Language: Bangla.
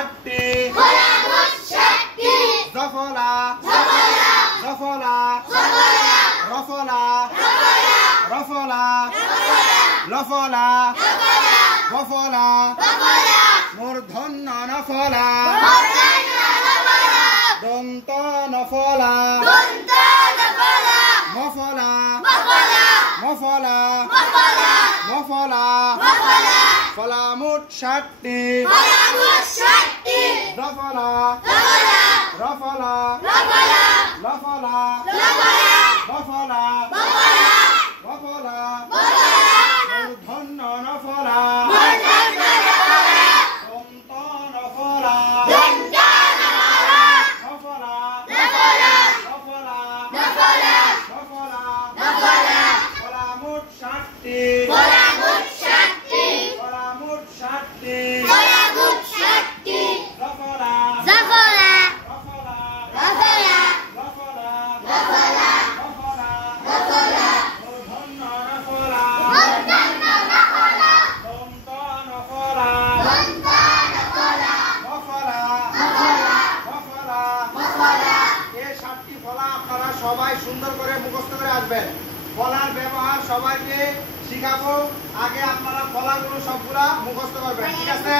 ষাটটি জফলা জফলা রফলা রফলা লফলা বফলা মূর্ধন্য নফলা দন্ত নফলা মফলা মফলা মফলা ফলা মোট ষাটটি রফলা রফলা লফলা বফলা বফলা মূর্ধন্য নফলা দন্ত নফলা নফলা নফলা নফলা ফলা মোট ষাটটি ফলা মোট ষাটটি রফলা রফলা লফলা মূর্ধন্য নফলা দন্ত নফলা বফলা এই 7টি ফলা আপনারা সবাই সুন্দর করে মুখস্থ করে আসবেন। ফলার ব্যবহার সবাইকে শিখাবো, আগে আপনারা ফলাগুলো সবগুলা মুখস্থ করবেন, ঠিক আছে?